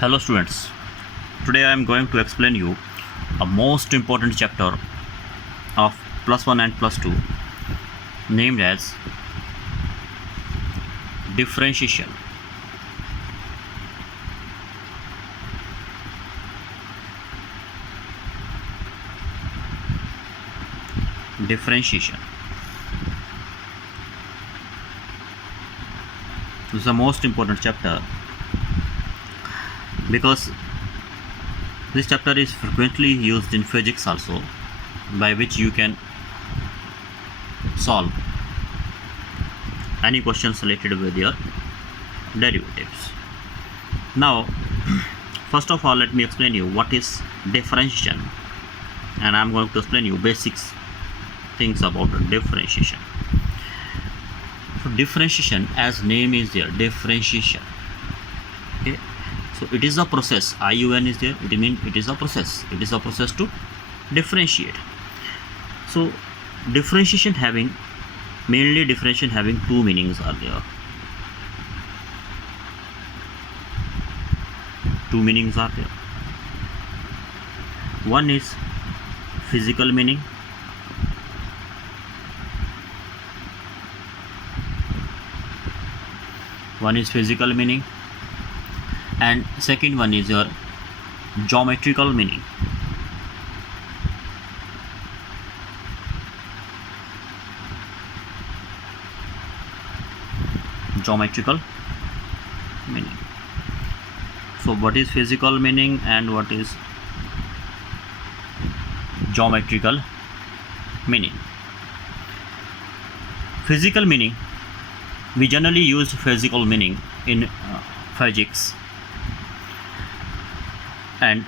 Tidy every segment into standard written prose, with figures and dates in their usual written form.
Hello students, today I am going to explain you a most important chapter of plus 1 and plus 2 named as differentiation. Differentiation. This is the most important chapter because this chapter is frequently used in physics also, by which you can solve any questions related with your derivatives. Now, first of all, let me explain you what is differentiation, and I am going to explain you basics things about differentiation. So differentiation, as name is there, differentiation. Okay, so it is a process. IUN is there. It means it is a process. It is a process to differentiate. So differentiation having mainly differentiation having two meanings are there. Two meanings are there. One is physical meaning. One is physical meaning, and second one is your geometrical meaning. Geometrical meaning. So what is physical meaning and what is geometrical meaning? Physical meaning, we generally use physical meaning in physics, and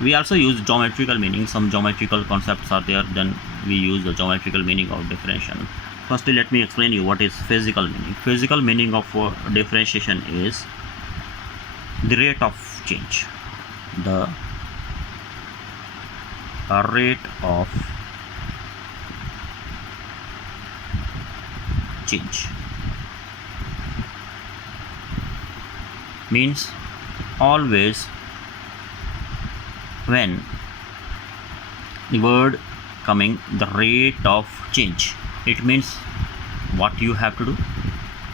we also use geometrical meaning. Some geometrical concepts are there, then we use the geometrical meaning of differentiation. Firstly, let me explain you what is physical meaning. Physical meaning of differentiation is the rate of change. The rate of change means always when the word coming the rate of change, it means what you have to do,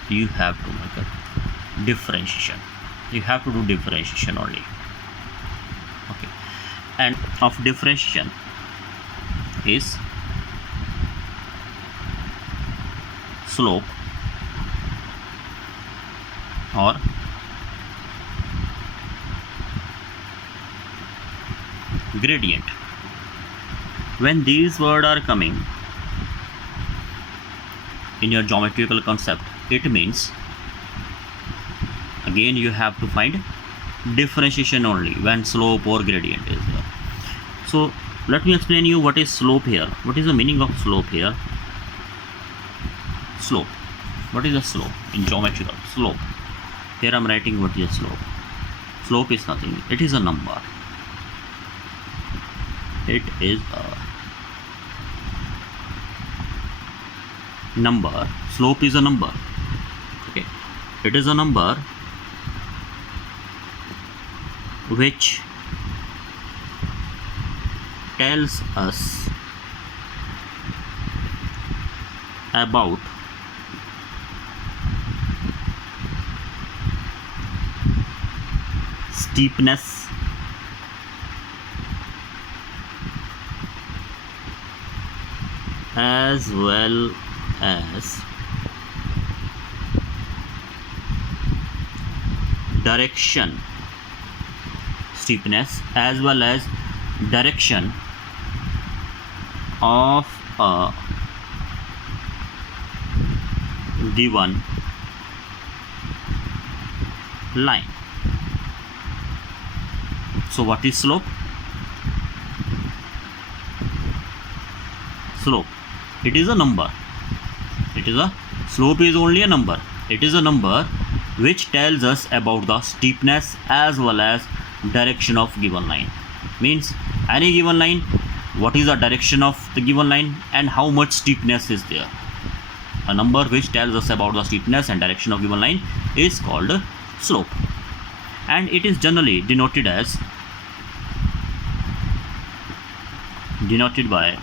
you have to make a differentiation. You have to do differentiation only. Okay, and of differentiation is slope or gradient. When these words are coming in your geometrical concept, it means again you have to find differentiation only when slope or gradient is there. So let me explain you what is slope here. What is the meaning of slope here? Slope. What is a slope in geometrical? Slope. Here I am writing what is slope. Slope is nothing. It is a number. It is a number. Slope is a number. Okay, it is a number which tells us about steepness as well as direction. Steepness as well as direction of a given line. So what is slope? Slope, it is a number. It is a slope is only a number. It is a number which tells us about the steepness as well as direction of given line. Means any given line, what is the direction of the given line and how much steepness is there. A number which tells us about the steepness and direction of given line is called slope. and it is generally denoted by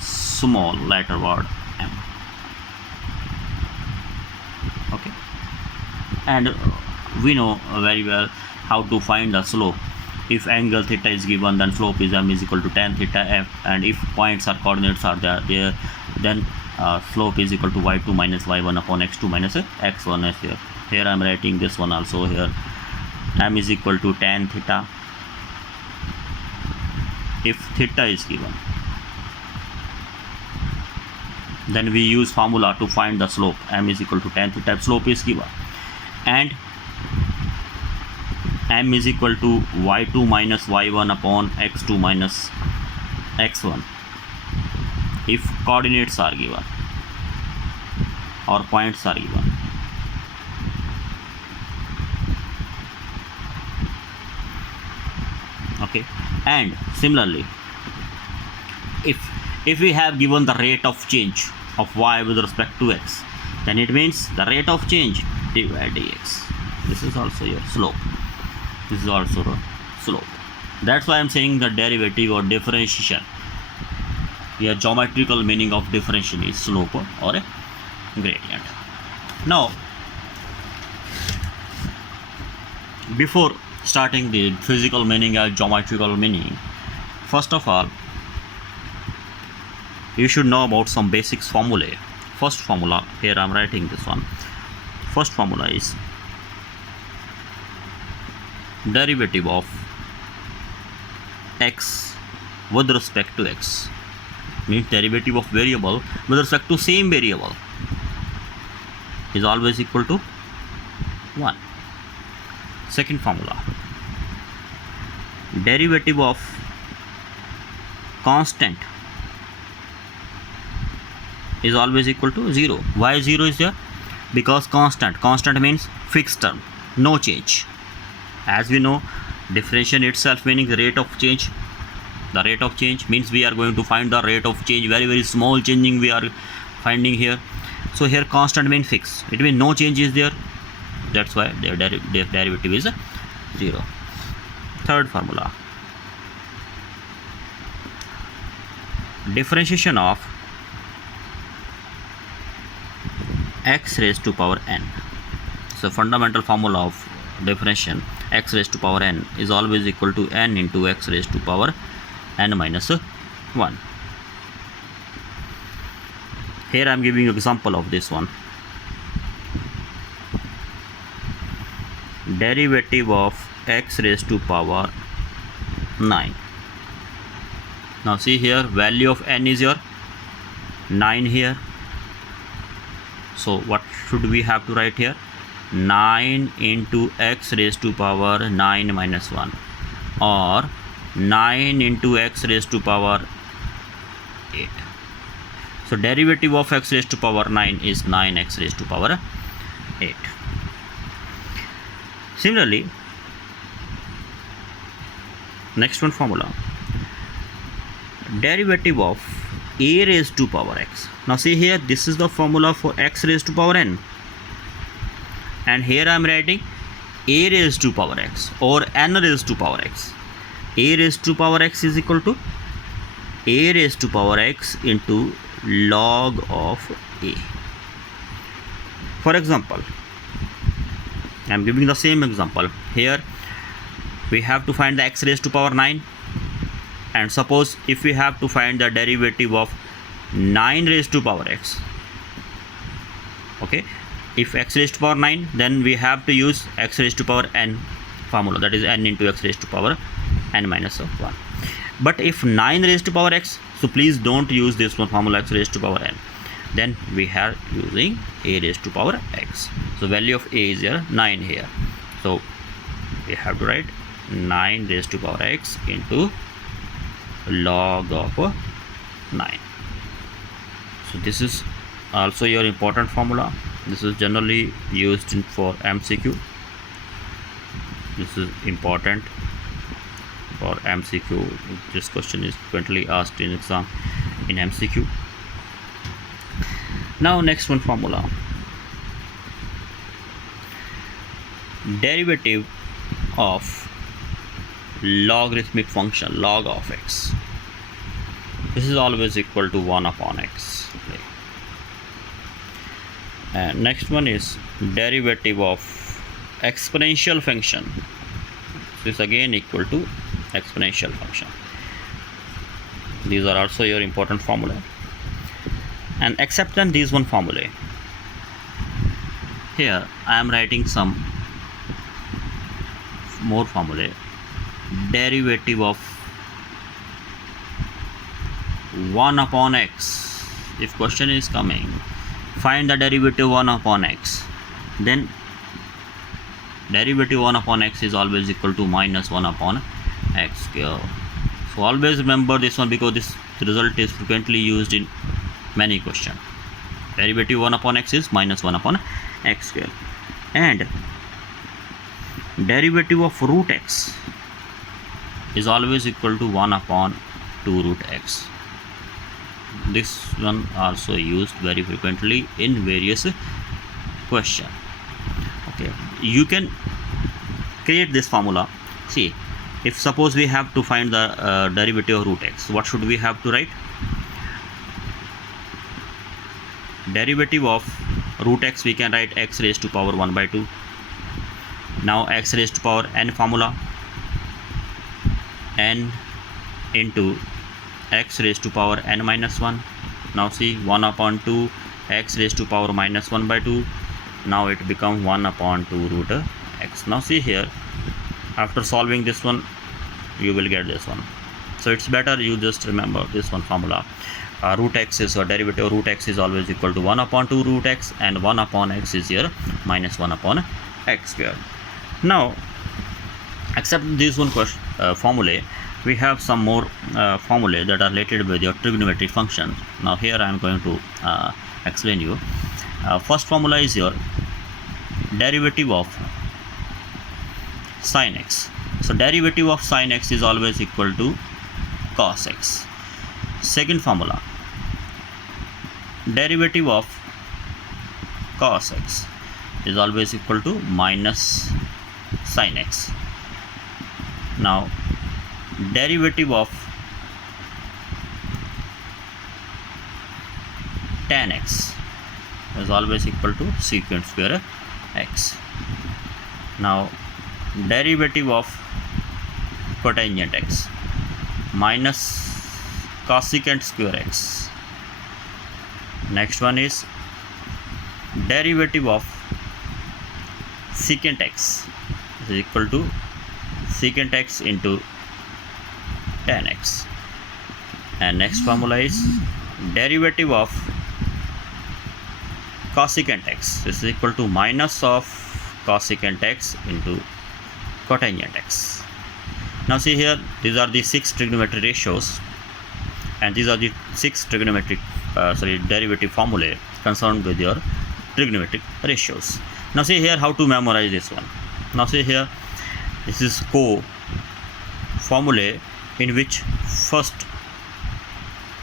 small letter word m. Okay, and we know very well how to find the slope. If angle theta is given, then slope is m is equal to tan theta f, and if points or coordinates are there, then slope is equal to y2 minus y1 upon x2 minus x1 is here. Here I am writing this one also here. M is equal to tan theta if theta is given. Then we use formula to find the slope. M is equal to tan theta if slope is given, and m is equal to y2 minus y1 upon x2 minus x1 if coordinates are given or points are given. Okay, and similarly, if we have given the rate of change of y with respect to x, then it means the rate of change divided dx. This is also your slope. This is also the slope. That's why I'm saying the derivative or differentiation. Your geometrical meaning of differentiation is slope or a gradient. Now, before starting the physical meaning or geometrical meaning, first of all, you should know about some basics formulae. First formula, here I'm writing this one. First formula is derivative of x with respect to x, means derivative of variable with respect to same variable is always equal to 1. Second formula, derivative of constant is always equal to 0. Why 0 is there? Because constant means fixed term, no change. As we know, differentiation itself meaning the rate of change. The rate of change means we are going to find the rate of change, very small changing we are finding here. So here constant means fixed, it means no change is there. That's why their derivative is 0. Third formula, differentiation of x raised to power n. So fundamental formula of differentiation, x raised to power n is always equal to n into x raised to power n minus 1. Here I am giving you example of this one. Derivative of x raised to power 9. Now see here, value of n is your 9 here. So what should we have to write here? 9 into x raised to power 9 minus 1, or 9 into x raised to power 8. So derivative of x raised to power 9 is 9x raised to power 8. Similarly, next one formula, derivative of a raised to power x. Now see here, this is the formula for x raised to power n, and here I am writing a raised to power x or n raised to power x. A raised to power x is equal to a raised to power x into log of a. For example, I am giving the same example. Here we have to find the x raised to power 9, and suppose if we have to find the derivative of 9 raised to power x, okay, if x raised to power 9, then we have to use x raised to power n formula, that is n into x raised to power n minus 1. But if 9 raised to power x, so please don't use this one formula, x raised to power n, then we are using a raised to power x. So value of a is here 9 here, so we have to write 9 raised to power x into log of 9. So this is also your important formula. This is generally used for MCQ. This is important for MCQ. This question is frequently asked in exam in MCQ. Now next one formula, derivative of logarithmic function log of x. This is always equal to 1 upon x. Okay. And next one is derivative of exponential function. This is again equal to exponential function. These are also your important formula. And except then these one formulae. Here I am writing some more formulae. Derivative of 1 upon x. If question is coming, find the derivative 1 upon x, then derivative 1 upon x is always equal to minus 1 upon x square. So always remember this one, because this result is frequently used in many questions. Derivative 1 upon x is minus 1 upon x square. And derivative of root x is always equal to 1 upon 2 root x. This one also used very frequently in various questions. Okay, you can create this formula. See, if suppose we have to find the derivative of root x, what should we have to write? Derivative of root x, we can write x raised to power 1 by 2. Now x raised to power n formula, n into x raised to power n minus 1. Now see, 1 upon 2 x raised to power minus 1 by 2. Now it becomes 1 upon 2 root x. Now see here, after solving this one, you will get this one. So it's better you just remember this one formula. Root x is, or derivative of root x is always equal to 1 upon 2 root x, and 1 upon x is here minus 1 upon x square. Now, except this one formulae, we have some more formulae that are related with your trigonometric function. Now here I am going to explain you. First formula is your derivative of sin x. So derivative of sin x is always equal to cos x. Second formula, derivative of cos x is always equal to minus sin x. Now derivative of tan x is always equal to secant square x. Now derivative of cotangent x minus cosecant square x. Next one is derivative of secant x is equal to secant x into tan x. And next formula is derivative of cosecant x is equal to minus of cosecant x into cotangent x. Now see here, these are the 6 trigonometric ratios, and these are the 6 trigonometric derivative formulae concerned with your trigonometric ratios. Now see here how to memorize this one. Now see here, this is formulae in which first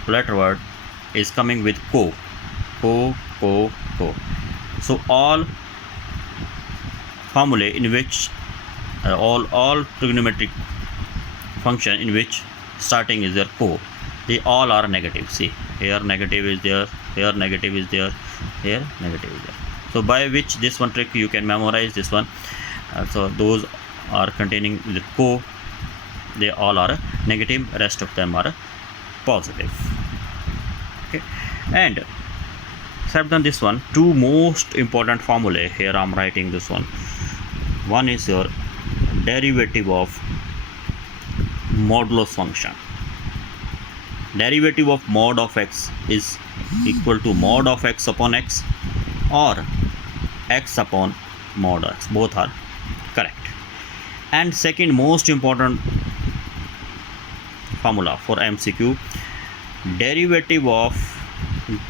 letter word is coming with co. So all formulae in which all trigonometric function in which starting is their co, they all are negative. See, here negative is there, here negative is there, here negative is there. So by which this one trick you can memorize this one. So those are containing the co, they all are negative, rest of them are positive. Okay, and except than this one, 2 most important formulae here I am writing this one. One is your derivative of modulus function. Derivative of mod of x is equal to mod of x upon x or x upon mod x. Both are correct. And second most important formula for MCQ, derivative of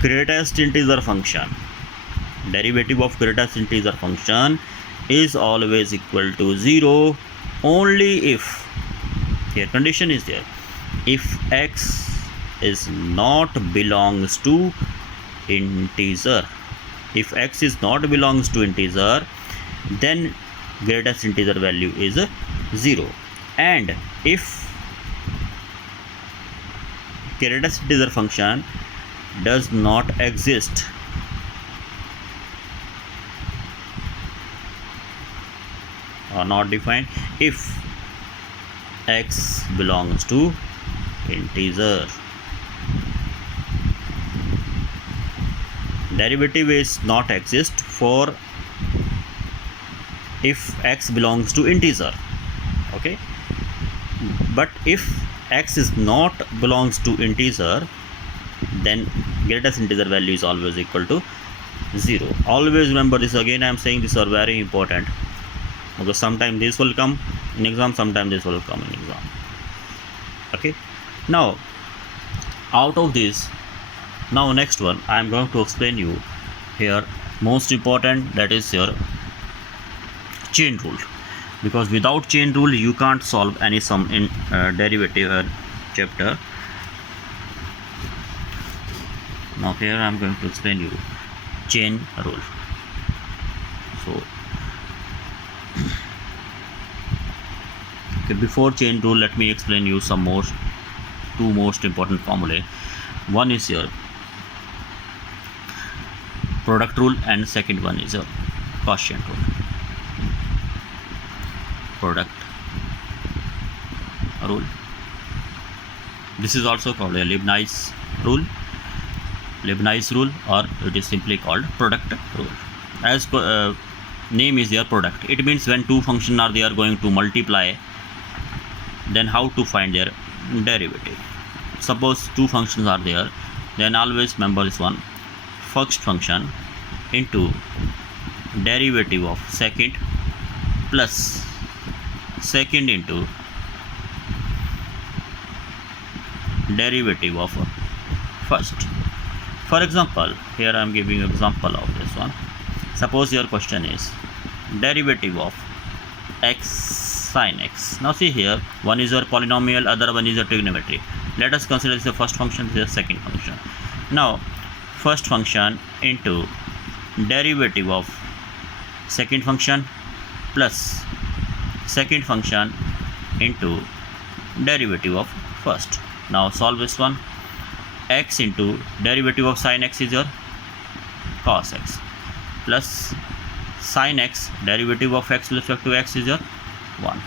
greatest integer function. Derivative of greatest integer function is always equal to 0 only if, here condition is there, if x is not belongs to integer. If x is not belongs to integer, then greatest integer value is 0. And if greatest integer function does not exist, or not defined, if x belongs to integer. Derivative is not exist for if x belongs to integer, okay, but if x is not belongs to integer, then greatest integer value is always equal to 0. Always remember this. Again I am saying these are very important, because sometimes this will come in exam, sometimes this will come in exam. Okay, now out of this, now next one I am going to explain you here most important, that is your chain rule, because without chain rule you can't solve any sum in derivative chapter. Now here I am going to explain you chain rule. So okay, before chain rule let me explain you some two most important formulae. One is your product rule and second one is your quotient rule. Product rule, this is also called a Leibniz rule, or it is simply called product rule. As name is their product, it means when two functions are they are going to multiply, then how to find their derivative. Suppose two functions are there, then always remember this one, first function into derivative of second plus second into derivative of first. For example, here I am giving an example of this one. Suppose your question is derivative of x sin x. Now see here, one is your polynomial, other one is your trigonometry. Let us consider this the first function, this is the second function. Now first function into derivative of second function plus second function into derivative of first. Now solve this one. X into derivative of sin x is your cos x, plus sin x derivative of x with respect to x is your 1.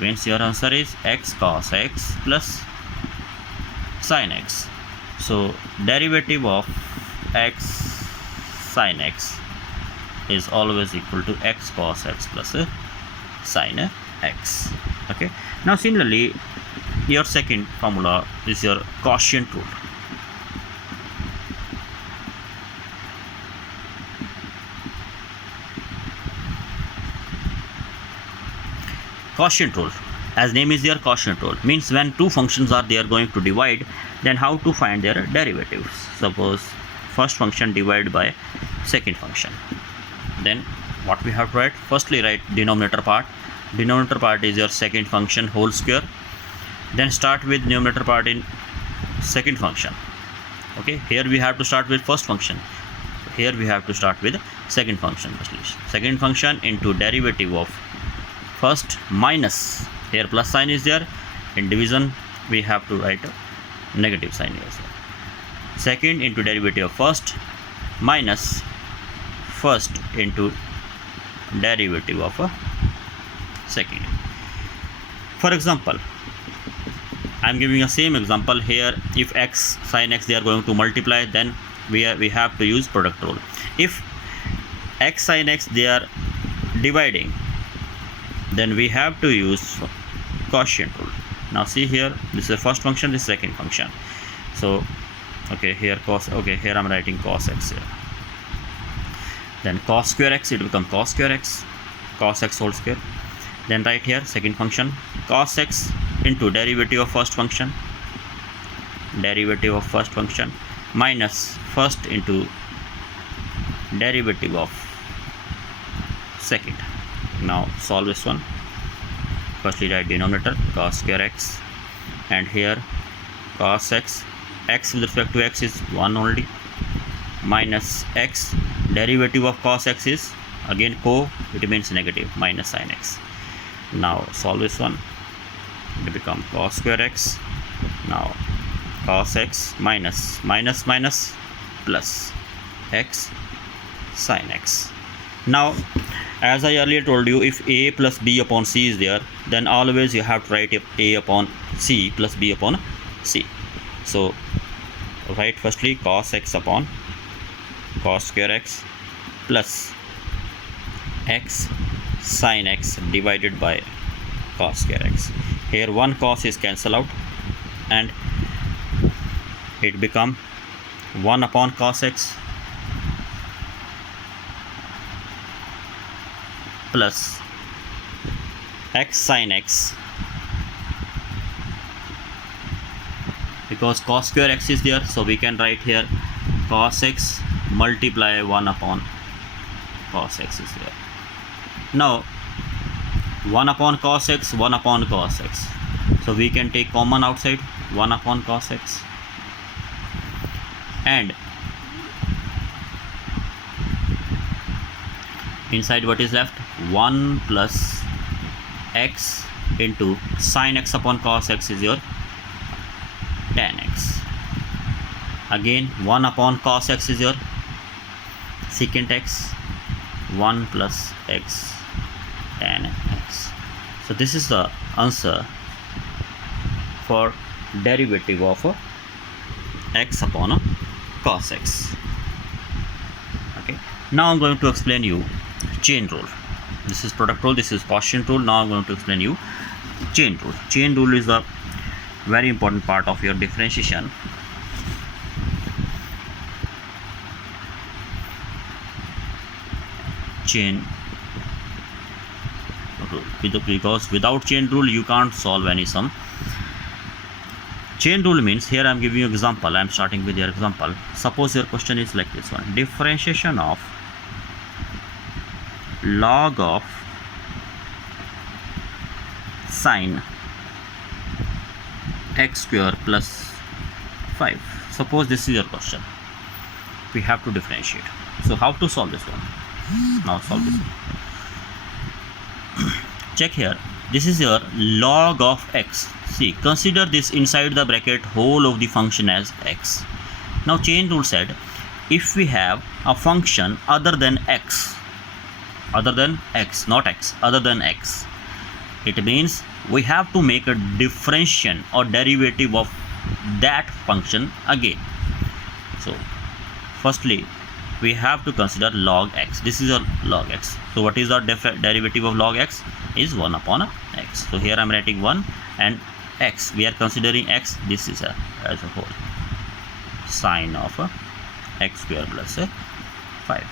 Means your answer is x cos x plus sin x. So derivative of x sin x is always equal to x cos x plus sin x. Okay, now similarly your second formula is your quotient rule. Quotient rule, as name is their quotient rule, means when two functions are they are going to divide, then how to find their derivatives. Suppose first function divided by second function, then what we have to write? Firstly write denominator part. Denominator part is your second function whole square. Then start with numerator part in second function. Okay, here we have to start with first function, here we have to start with second function. Second function into derivative of first minus, here plus sign is there, in division we have to write a negative sign here. So second into derivative of first minus first into derivative of a second. For example, I am giving a same example here. If x sin x they are going to multiply, then we have to use product rule. If x sin x they are dividing, then we have to use quotient rule. Now see here, this is the first function, this is second function. So okay, here cos, okay, here I am writing cos x here. Then cos square x, it will become cos square x, cos x whole square. Then right here second function cos x into derivative of first function, minus first into derivative of second. Now solve this one. Firstly write denominator cos square x, and here cos x, x with respect to x is 1 only, minus x derivative of cos x is again it means negative, minus sin x. Now solve this one. It become cos square x. Now cos x minus minus minus plus x sin x. Now as I earlier told you, if a plus b upon c is there, then always you have to write a upon c plus b upon c. So write firstly cos x upon cos square x plus x sin x divided by cos square x. Here one cos is cancelled out and it become 1 upon cos x plus x sin x, because cos square x is there, so we can write here cos x multiply 1 upon cos x is there. Now 1 upon cos x, 1 upon cos x, so we can take common outside 1 upon cos x, and inside what is left, 1 plus x into sin x upon cos x is your tan x. Again 1 upon cos x is your secant x, 1 plus x tan x. So this is the answer for derivative of x upon cos x. Okay, now I'm going to explain you chain rule. This is product rule, this is quotient rule. Now I'm going to explain you chain rule. Chain rule is the very important part of your differentiation. Chain rule, because without chain rule you can't solve any sum. Chain rule means, here I am giving you example. I am starting with your example. Suppose your question is like this one: differentiation of log of sine x square plus 5. Suppose this is your question. We have to differentiate. So how to solve this one? Now solve this one. Check here. This is your log of x. See, consider this inside the bracket whole of the function as x. Now chain rule said, if we have a function other than x, not x, other than x, it means we have to make a differentiation or derivative of that function again. So firstly we have to consider log x. This is a log x. So what is our derivative of log x? Is 1 upon x. So here I am writing 1 and x, we are considering x, this is as a whole, sine of x square plus 5.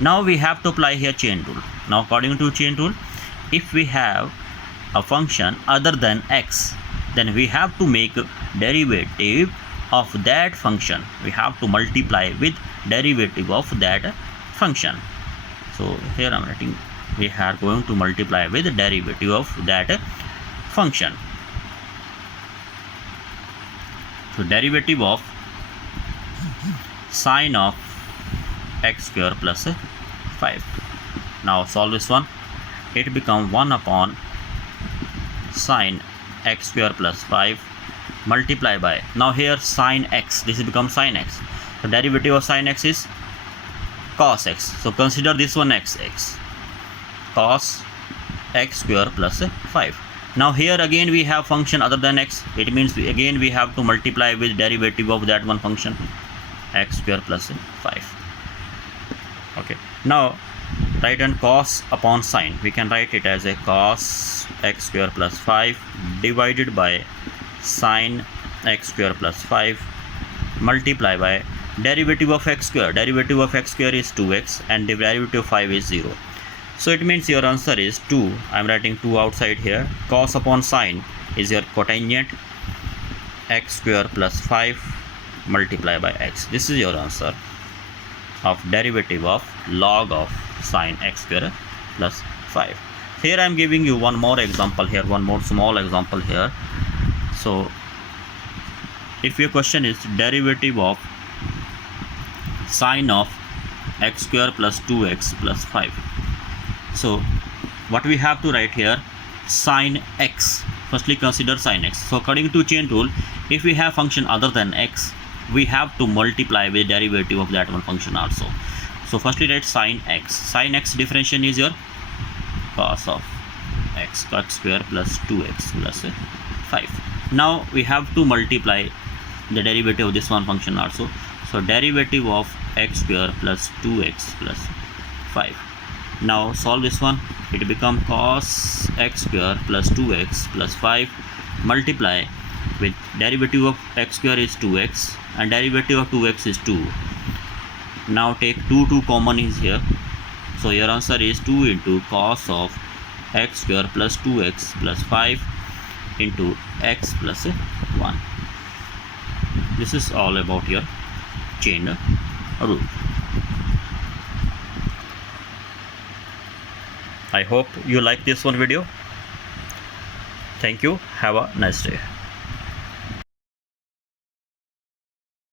Now we have to apply here chain rule. Now according to chain rule, if we have a function other than x, then we have to make derivative of that function. We have to multiply with derivative of that function. So here I am writing, we are going to multiply with the derivative of that function. So derivative of sine of x square plus 5. Now solve this one. It becomes 1 upon sine x square plus 5 multiply by, now here sine x, this becomes sine x. So derivative of sine x is cos x. So consider this one x, cos x square plus 5. Now here again we have function other than x. It means we have to multiply with derivative of that one function, x square plus 5. Okay, now write and cos upon sine. We can write it as a cos x square plus 5 divided by sine x square plus 5 multiply by derivative of x square. Derivative of x square is 2x and derivative of 5 is 0. So it means your answer is 2. I am writing 2 outside here. Cos upon sine is your cotangent, x square plus 5 multiply by x. This is your answer of derivative of log of sine x square plus 5. Here I am giving you one more example here, one more small example here. So if your question is derivative of sine of x square plus 2x plus 5. So what we have to write here, sine x. Firstly consider sine x. So according to chain rule, if we have function other than x, we have to multiply with derivative of that one function also. So firstly write sine x. Sine x differentiation is your cos of x square plus 2x plus 5. Now we have to multiply the derivative of this one function also. So derivative of x square plus 2x plus 5. Now solve this one. It become cos x square plus 2x plus 5 multiply with derivative of x square is 2x and derivative of 2x is 2. Now take 2 common is here. So your answer is 2 into cos of x square plus 2x plus 5 into x plus 1. This is all about your chain rule. I hope you like this one video. Thank you. Have a nice day.